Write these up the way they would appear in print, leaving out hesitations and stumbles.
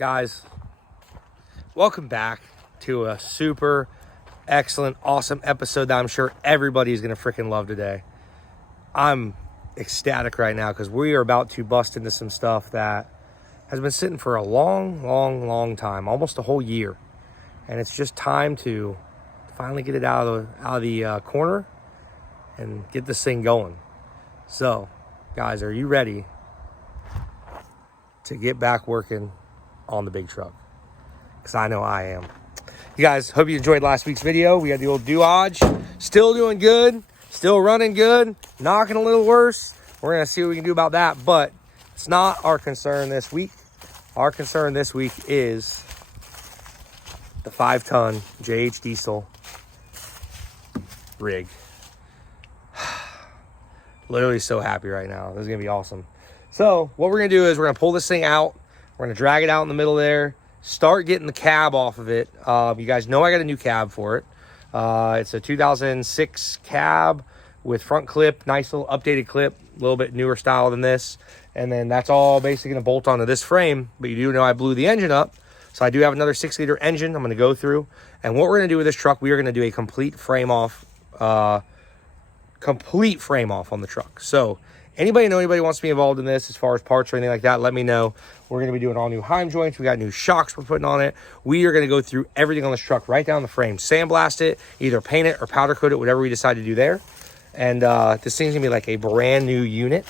Guys, welcome back to a super excellent, awesome episode that I'm sure everybody's going to freaking love today. I'm ecstatic right now because we are about to bust into some stuff that has been sitting for a long time, almost a whole year. And it's just time to finally get it out of the corner and get this thing going. So, guys, are you ready to get back working on the big truck? Because I know I am. You guys, hope you enjoyed last week's video. We had the old Dodge, still doing good, still running good, knocking a little worse. We're going to see what we can do about that, but it's not our concern this week. Our concern this week is the 5-ton JH diesel rig. Literally so happy right now. This is going to be awesome. So what we're going to do is we're going to pull this thing out. We're going to drag it out in the middle there, start getting the cab off of it. You guys know I got a new cab for it. It's a 2006 cab with front clip, nice little updated clip, a little bit newer style than this. And then that's all basically going to bolt onto this frame. But you do know I blew the engine up. So I do have another 6-liter engine I'm going to go through. And what we're going to do with this truck, we are going to do a complete frame off on the truck. So anybody wants to be involved in this as far as parts or anything like that, let me know. We're going to be doing all new Heim joints. We got new shocks we're putting on it. We are going to go through everything on this truck right down the frame, sandblast it, either paint it or powder coat it, whatever we decide to do there. And this thing's going to be like a brand new unit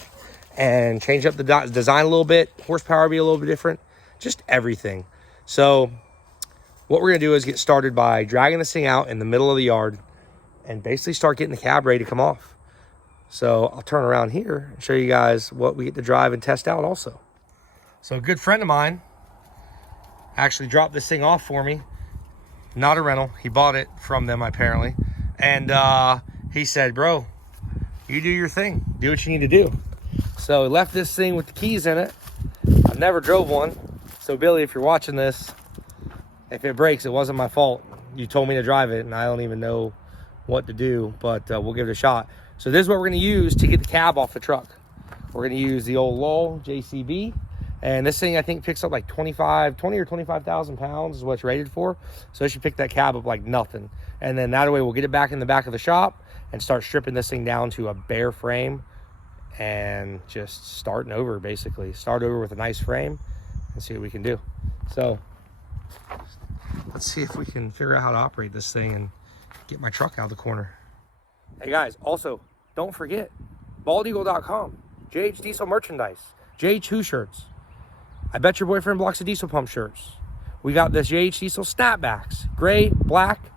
and change up the design a little bit, horsepower be a little bit different, just everything. So what we're going to do is get started by dragging this thing out in the middle of the yard and basically start getting the cab ready to come off. So I'll turn around here and show you guys what we get to drive and test out also. So a good friend of mine actually dropped this thing off for me. Not a rental. He bought it from them apparently. And he said, bro, you do your thing. Do what you need to do. So he left this thing with the keys in it. I've never drove one. So Billy, if you're watching this, if it breaks, it wasn't my fault. You told me to drive it and I don't even know what to do, but we'll give it a shot. So this is what we're going to use to get the cab off the truck. We're going to use the old Lowell JCB. And this thing, I think, picks up like 20 or 25,000 pounds is what it's rated for. So it should pick that cab up like nothing. And then that way we'll get it back in the back of the shop and start stripping this thing down to a bare frame and just starting over, basically. Start over with a nice frame and see what we can do. So let's see if we can figure out how to operate this thing and get my truck out of the corner. Hey guys, also, don't forget, baldeagle.com, JH Diesel merchandise, JH Who shirts. I bet your boyfriend blocks of diesel pump shirts. We got this JH Diesel snapbacks, gray, black,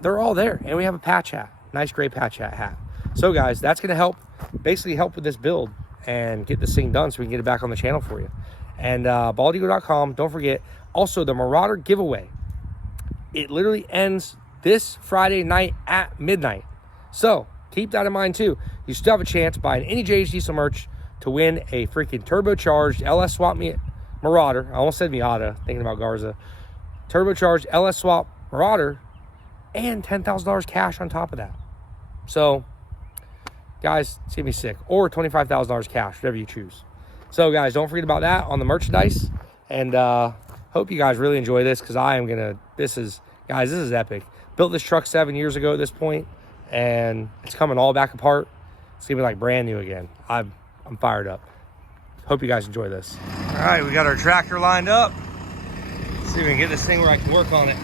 they're all there. And we have a patch hat, nice gray patch hat. So guys, that's gonna help with this build and get this thing done so we can get it back on the channel for you. And baldeagle.com, don't forget, also the Marauder giveaway. It literally ends this Friday night at midnight. So keep that in mind too. You still have a chance buying any JH Diesel merch to win a freaking turbocharged LS Swap Marauder. I almost said Miata, thinking about Garza. Turbocharged LS Swap Marauder and $10,000 cash on top of that. So guys, it's gonna be sick. Or $25,000 cash, whatever you choose. So guys, don't forget about that on the merchandise. And hope you guys really enjoy this because this is epic. Built this truck 7 years ago at this point, and it's coming all back apart. It's gonna be like brand new again. I'm fired up. Hope you guys enjoy this. All right, we got our tractor lined up. Let's see if we can get this thing where I can work on it.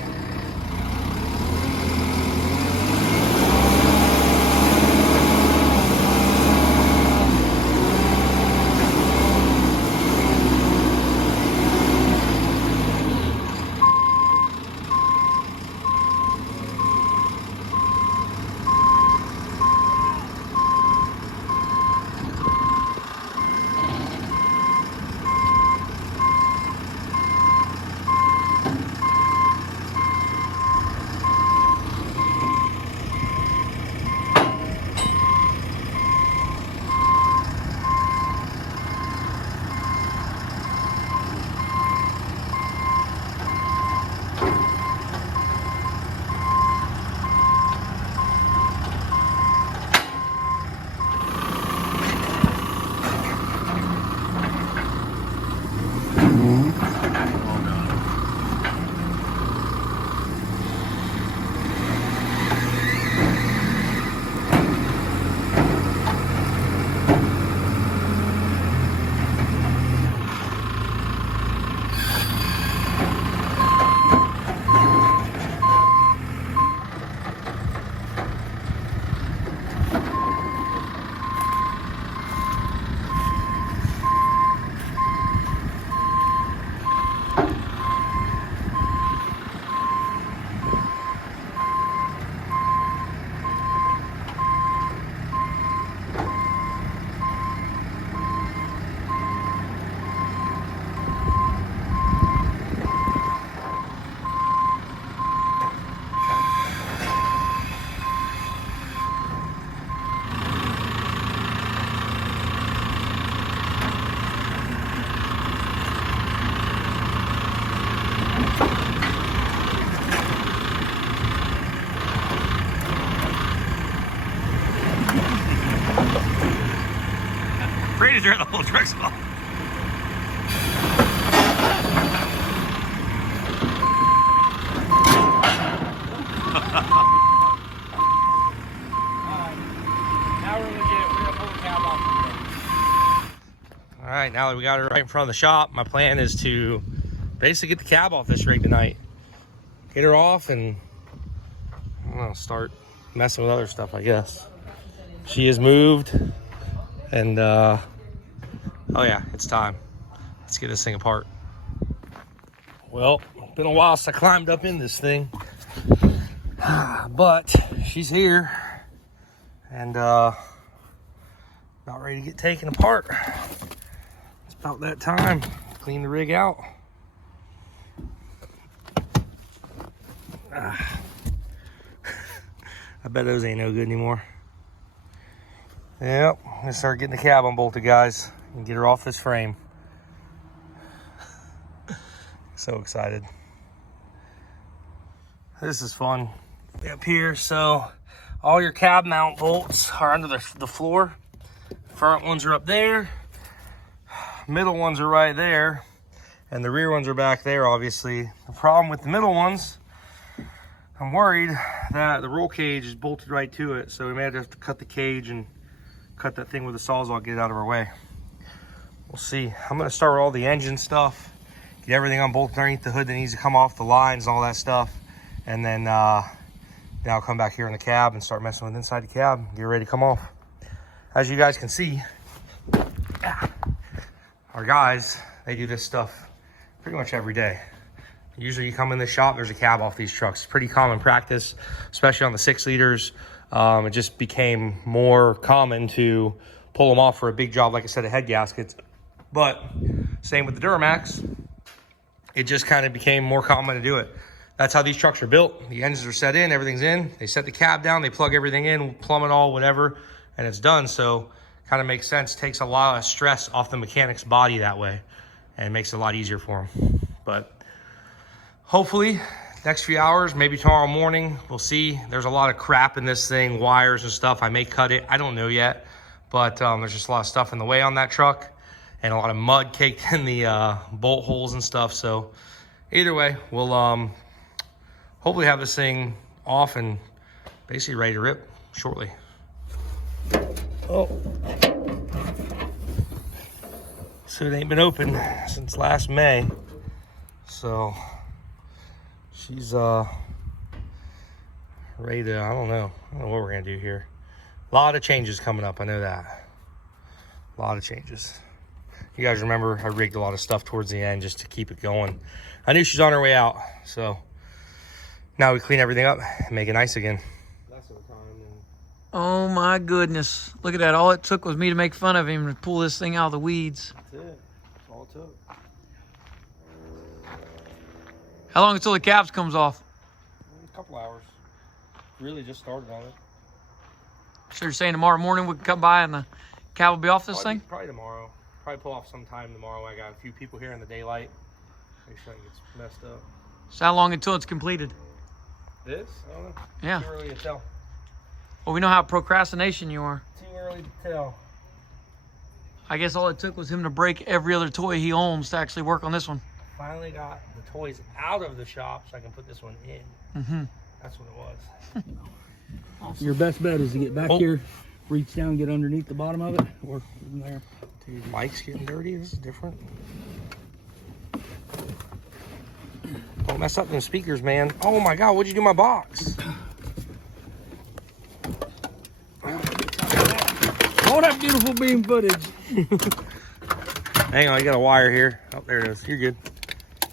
Whole truck's off. All right, now that we got it right in front of the shop, my plan is to basically get the cab off this rig tonight. Get her off and I don't know, start messing with other stuff, I guess. She is moved and oh yeah, it's time. Let's get this thing apart. Well, it's been a while since I climbed up in this thing, but she's here and about ready to get taken apart. It's about that time to clean the rig out. I bet those ain't no good anymore. Yep, I'm gonna start getting the cab unbolted, guys, and get her off this frame. So excited. This is fun. Up here, so all your cab mount bolts are under the floor. Front ones are up there. Middle ones are right there. And the rear ones are back there, obviously. The problem with the middle ones, I'm worried that the roll cage is bolted right to it. So we may have to cut the cage and cut that thing with the Sawzall, get it out of our way. We'll see. I'm gonna start with all the engine stuff. Get everything unbolted underneath the hood that needs to come off, the lines and all that stuff. And then I'll come back here in the cab and start messing with inside the cab, get ready to come off. As you guys can see, our guys, they do this stuff pretty much every day. Usually you come in the shop, there's a cab off these trucks. It's pretty common practice, especially on the 6 liters. It just became more common to pull them off for a big job, like I said, a head gaskets. But same with the Duramax. It just kind of became more common to do it. That's how these trucks are built. The engines are set in, everything's in. They set the cab down, they plug everything in, plumb it all, whatever, and it's done. So kind of makes sense. Takes a lot of stress off the mechanic's body that way and makes it a lot easier for them. But hopefully next few hours, maybe tomorrow morning, we'll see. There's a lot of crap in this thing, wires and stuff. I may cut it, I don't know yet. But there's just a lot of stuff in the way on that truck. And a lot of mud caked in the bolt holes and stuff. So either way, we'll hopefully have this thing off and basically ready to rip shortly. Oh. So it ain't been open since last May. So she's ready to, I don't know what we're gonna do here. A lot of changes coming up, I know that. A lot of changes. You guys remember I rigged a lot of stuff towards the end just to keep it going. I knew she's on her way out, so now we clean everything up and make it nice again. Oh my goodness. Look at that. All it took was me to make fun of him to pull this thing out of the weeds. That's it. That's all it took. How long until the cabs comes off? A couple hours. Really just started on it. So you're saying tomorrow morning we can come by and the cab will be off this thing? Probably tomorrow. Probably pull off sometime tomorrow. I got a few people here in the daylight. Make sure it gets messed up. So how long until it's completed? This? I don't know. Yeah. Too early to tell. Well, we know how procrastination you are. Too early to tell. I guess all it took was him to break every other toy he owns to actually work on this one. Finally got the toys out of the shop so I can put this one in. Mm-hmm. That's what it was. Awesome. Your best bet is to get back here, reach down, get underneath the bottom of it, or from there. Dude, mic's getting dirty. This is different. Don't mess up them speakers, man. Oh my God, what'd you do to my box? All that beautiful beam footage. Hang on, you got a wire here. Oh, there it is. You're good.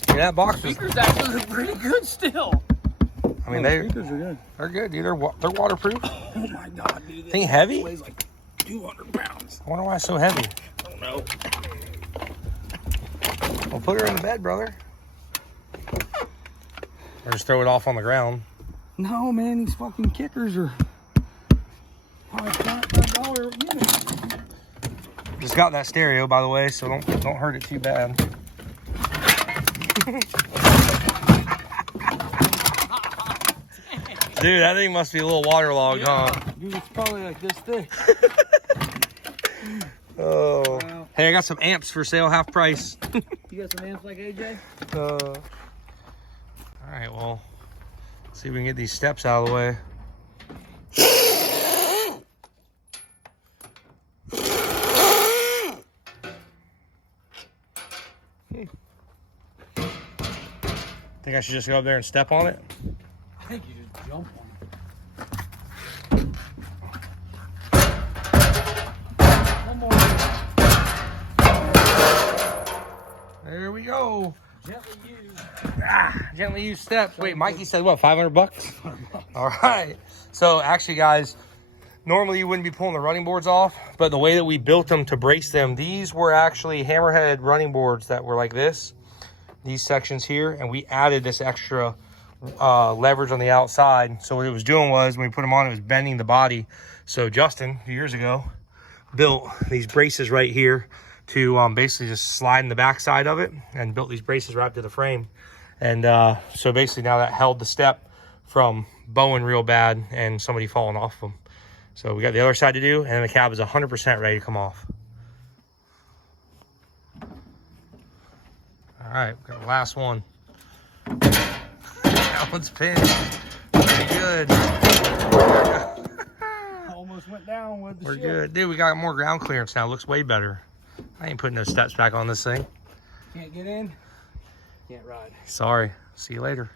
Yeah, that box is... Speakers actually look pretty good still. I mean, speakers are good. They're good, dude. They're waterproof. Oh my God, dude. Thing heavy? It weighs like 200 pounds. I wonder why it's so heavy. I don't know. Well, put her in the bed, brother. Or just throw it off on the ground. No, man, these fucking kickers are probably $5 a unit. Just got that stereo, by the way, so don't hurt it too bad. Dude, that thing must be a little waterlogged, huh? Dude, it's probably like this thick. Oh. Wow. Hey, I got some amps for sale, half price. You got some amps like AJ? All right, well, let's see if we can get these steps out of the way. Think I should just go up there and step on it? I think you just jump on it. One more. There we go. Gently used. Gently used steps. Wait, Mikey said what, 500 bucks? All right. So actually, guys, normally you wouldn't be pulling the running boards off, but the way that we built them to brace them, these were actually hammerhead running boards that were like this, these sections here, and we added this extra leverage on the outside. So what it was doing was, when we put them on, it was bending the body. So Justin, a few years ago, built these braces right here to basically just slide in the back side of it, and built these braces right up to the frame. And so basically now that held the step from bowing real bad and somebody falling off of them. So we got the other side to do, and the cab is 100% ready to come off. All right, we've got the last one. That one's pinned. Pretty good. Almost went down with the We're ship. good. Dude, we got more ground clearance now. Looks way better. I ain't putting no steps back on this thing. Can't get in, can't ride. Sorry. See you later.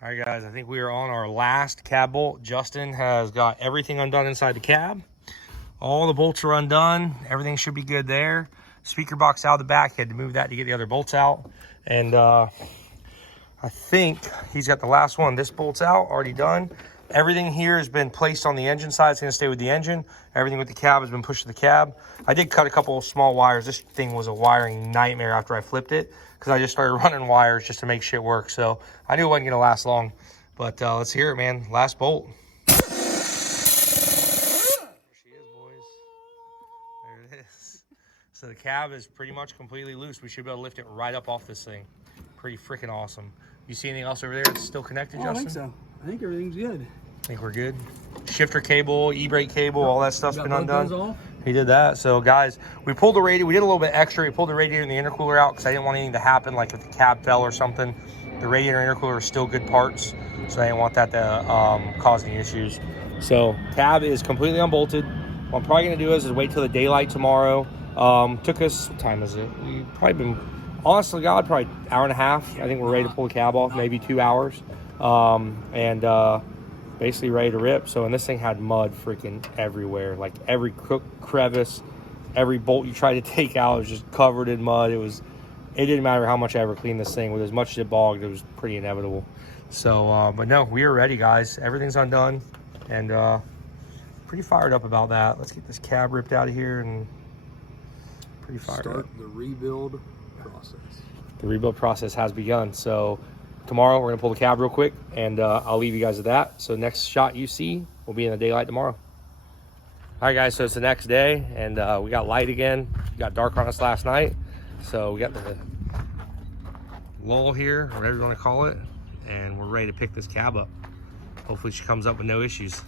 All right, guys, I think we are on our last cab bolt. Justin has got everything undone inside the cab. All the bolts are undone. Everything should be good there. Speaker box out the back. He had to move that to get the other bolts out. And I think he's got the last one. This bolt's out, already done. Everything here has been placed on the engine side. It's going to stay with the engine. Everything with the cab has been pushed to the cab. I did cut a couple of small wires. This thing was a wiring nightmare after I flipped it, because I just started running wires just to make shit work. So I knew it wasn't going to last long. But let's hear it, man. Last bolt. There she is, boys. There it is. So the cab is pretty much completely loose. We should be able to lift it right up off this thing. Pretty freaking awesome. You see anything else over there that's still connected, Justin? I think so. I think everything's good. I think we're good. Shifter cable, e-brake cable, all that stuff's been undone. Off. He did that. So guys, we pulled the radiator. We did a little bit extra. We pulled the radiator and the intercooler out because I didn't want anything to happen, like if the cab fell or something. The radiator and intercooler are still good parts, so I didn't want that to cause any issues. So cab is completely unbolted. What I'm probably gonna do is wait till the daylight tomorrow. Took us, what time is it? We've probably been, honestly, God, probably an hour and a half. I think we're ready to pull the cab off, maybe 2 hours. Basically ready to rip. So, and this thing had mud freaking everywhere, like every crevice, every bolt you tried to take out was just covered in mud. It didn't matter how much I ever cleaned this thing. With as much as it bogged, it was pretty inevitable. So but no, we are ready, guys. Everything's undone, and pretty fired up about that. Let's get this cab ripped out of here, and pretty fired up. Start the rebuild process. The rebuild process has begun. So tomorrow we're gonna pull the cab real quick, and I'll leave you guys at that. So next shot you see will be in the daylight tomorrow. All right, guys, so it's the next day, and we got light again. It got dark on us last night, so we got the lull here, or whatever you want to call it, and we're ready to pick this cab up. Hopefully she comes up with no issues.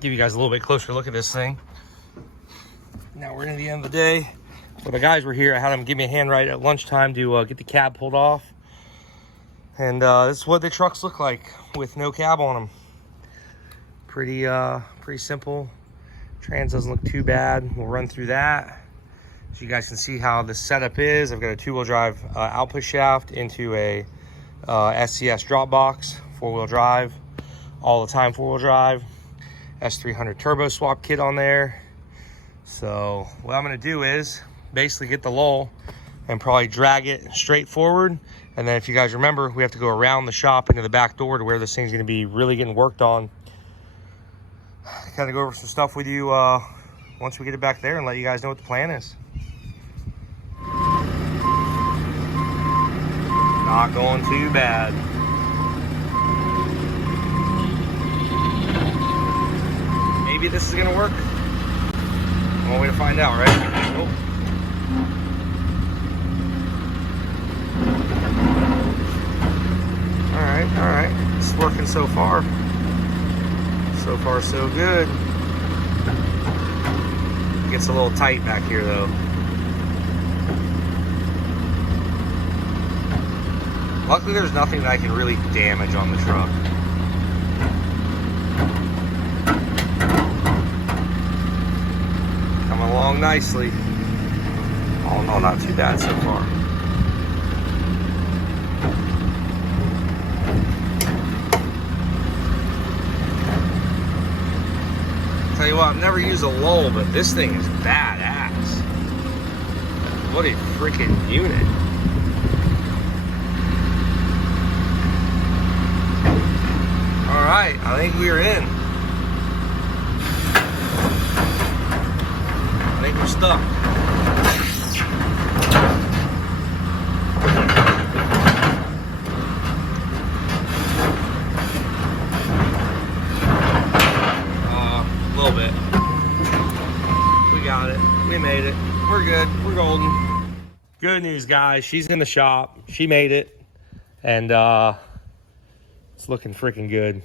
give you guys a little bit closer look at this thing. Now we're into the end of the day. So the guys were here. I had them give me a hand right at lunchtime to get the cab pulled off. And this is what the trucks look like with no cab on them. Pretty simple. Trans doesn't look too bad. We'll run through that so you guys can see how the setup is. I've got a 2-wheel drive output shaft into a SCS drop box, 4-wheel drive, all the time 4-wheel drive, S300 turbo swap kit on there. So what I'm gonna do is basically get the lull and probably drag it straight forward. And then if you guys remember, we have to go around the shop into the back door to where this thing's gonna be really getting worked on. Kind of go over some stuff with you once we get it back there and let you guys know what the plan is. Not going too bad. Maybe this is gonna work. One way to find out, right? Oh. All right. It's working so far. So far, so good. Gets a little tight back here, though. Luckily, there's nothing that I can really damage on the truck. Coming along nicely. Oh no, not too bad so far. Tell you what, I've never used a lull, but this thing is badass. What a freaking unit. All right, I think we're in. I think we're stuck. A little bit. We got it. We made it. We're good. We're golden. Good news, guys. She's in the shop. She made it. And it's looking freaking good.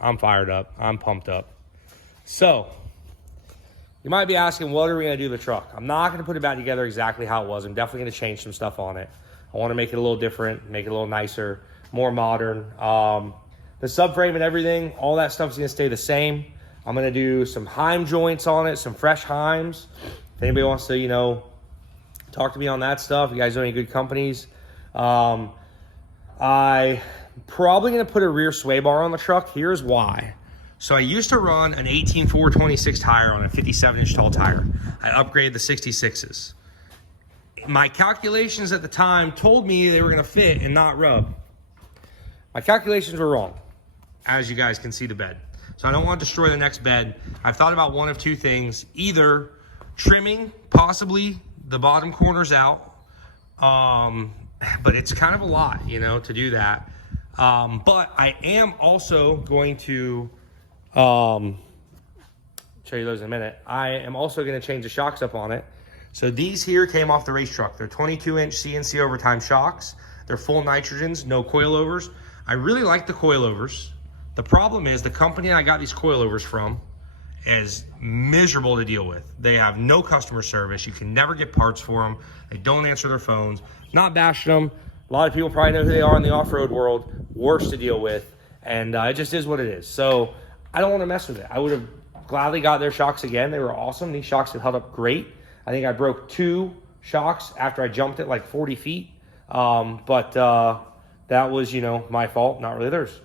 I'm fired up. I'm pumped up. So, you might be asking, what are we going to do to the truck? I'm not going to put it back together exactly how it was. I'm definitely going to change some stuff on it. I want to make it a little different, make it a little nicer, more modern. The subframe and everything, all that stuff is going to stay the same. I'm going to do some Heim joints on it, some fresh Heims. If anybody wants to, you know, talk to me on that stuff, you guys know any good companies. I probably going to put a rear sway bar on the truck. Here's why. So I used to run an 18-426 tire on a 57-inch tall tire. I upgraded the 66s. My calculations at the time told me they were going to fit and not rub. My calculations were wrong, as you guys can see the bed. So I don't want to destroy the next bed. I've thought about one of two things. Either trimming, possibly, the bottom corners out. But it's kind of a lot, you know, to do that. But I am also going to show you those in a minute. I am also going to change the shocks up on it. So these here came off the race truck. They're 22-inch CNC overtime shocks. They're full nitrogens, no coilovers. I really like the coilovers. The problem is the company I got these coilovers from is miserable to deal with. They have no customer service. You can never get parts for them. They don't answer their phones. Not bashing them. A lot of people probably know who they are in the off-road world. Worse to deal with. And it just is what it is. So I don't want to mess with it. I would have gladly got their shocks again. They were awesome. These shocks have held up great. I think I broke 2 shocks after I jumped it like 40 feet. But that was, you know, my fault, not really theirs.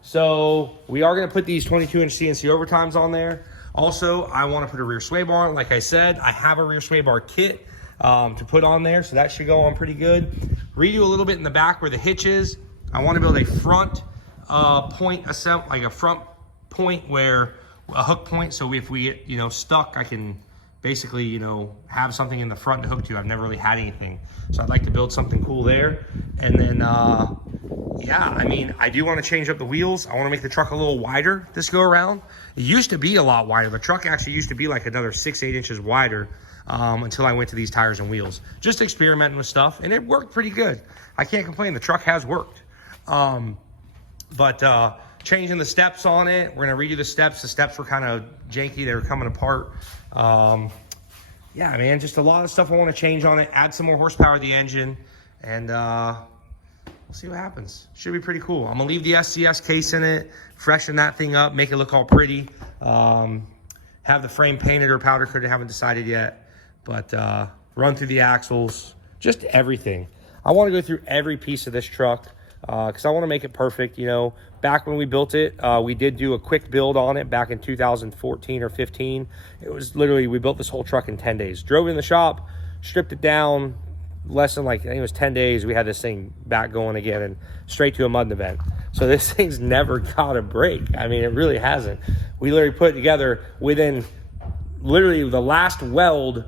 So we are going to put these 22-inch CNC overtimes on there. Also, I want to put a rear sway bar on. Like I said, I have a rear sway bar kit to put on there, so that should go on pretty good. Redo a little bit in the back where the hitch is. I want to build a front point, like a front point where a hook point, so if we get, you know, stuck, I can basically, you know, have something in the front to hook to. I've never really had anything, so I'd like to build something cool there. And then yeah, I mean, I do want to change up the wheels. I want to make the truck a little wider this go around. It used to be a lot wider. The truck actually used to be like another 6-8 inches wider until I went to these tires and wheels. Just experimenting with stuff, and it worked pretty good. I can't complain. The truck has worked. But changing the steps on it. We're gonna redo the steps. The steps were kind of janky. They were coming apart. Yeah, man, just a lot of stuff I want to change on it. Add some more horsepower to the engine, and we'll see what happens. Should be pretty cool. I'm gonna leave the SCS case in it, freshen that thing up, make it look all pretty. Have the frame painted or powder coated, haven't decided yet, but run through the axles, just everything. I want to go through every piece of this truck because I want to make it perfect. You know, back when we built it, we did do a quick build on it back in 2014 or 15. It was literally, we built this whole truck in 10 days. Drove it in the shop, stripped it down, less than like, I think it was 10 days, we had this thing back going again and straight to a mud event. So this thing's never got a break. I mean, it really hasn't. We literally put it together within literally the last weld.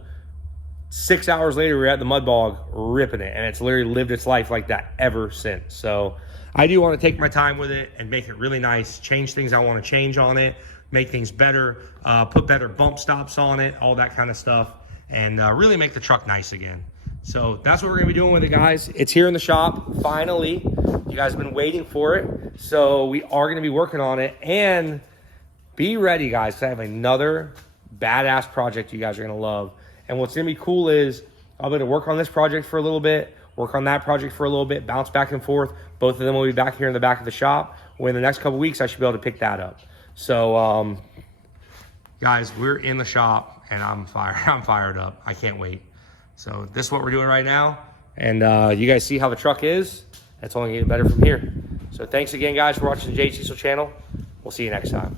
6 hours later, we were at the mud bog ripping it, and it's literally lived its life like that ever since. So I do want to take my time with it and make it really nice, change things I want to change on it, make things better, put better bump stops on it, all that kind of stuff, and really make the truck nice again. So that's what we're gonna be doing with it, guys. It's here in the shop, finally. You guys have been waiting for it. So we are gonna be working on it, and be ready, guys, because I have another badass project you guys are gonna love. And what's gonna be cool is I'm gonna work on this project for a little bit, work on that project for a little bit, bounce back and forth. Both of them will be back here in the back of the shop. Well, in the next couple weeks, I should be able to pick that up. So, guys, we're in the shop, and I'm fired up. I can't wait. So this is what we're doing right now. And you guys see how the truck is. It's only getting better from here. So thanks again, guys, for watching the J Cecil channel. We'll see you next time.